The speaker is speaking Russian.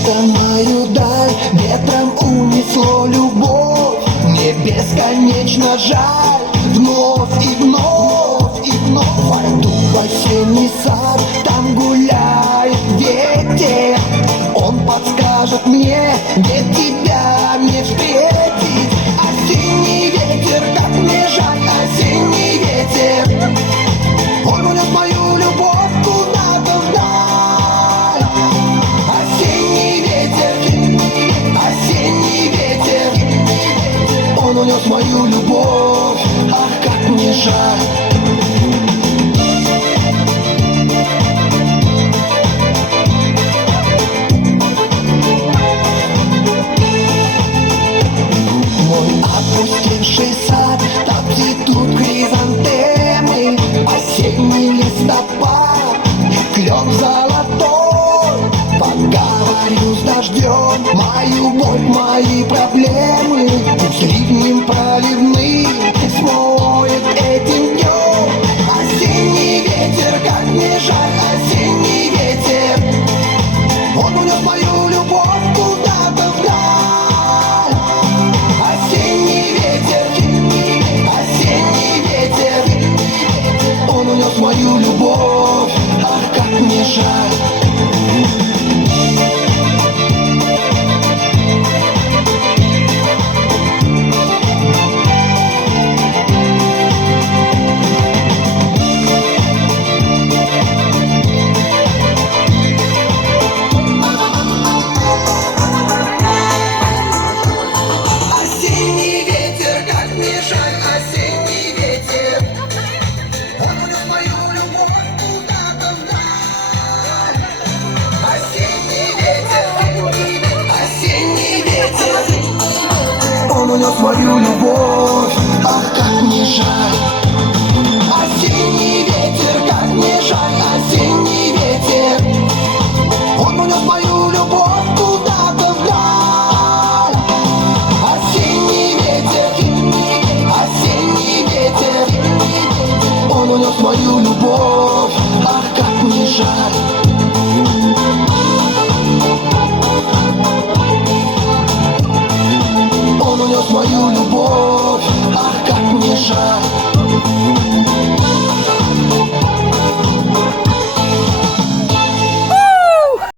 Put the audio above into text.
Это мою даль ветром унесло любовь. Мне бесконечно жаль. Вновь и вновь и вновь войду в осенний сад. Там гуляет ветер. Он подскажет мне, где тебя не встретить. Осенний ветер, как мне жаль. Осенний ветер, он унес мою любовь куда-то вдаль. Осенний ветер, осенний ветер, он унес мою любовь. Ах, как мне жаль. Опустевший сад, там цветут хризантемы. Осенний листопад и клен золотой. Поговорю с дождем, мою боль, мои проблемы. Пусть ливнем проливным смоет этим днем. Осенний ветер, как мне жаль. Осенний ветер, он унес мою любовь куда-то вдаль. Осенний ветер, он унес мою любовь. Ах, как мне жаль. Он унес мою любовь, ах, как мне жаль. Осенний ветер, как мне жаль. Осенний ветер, он унес мою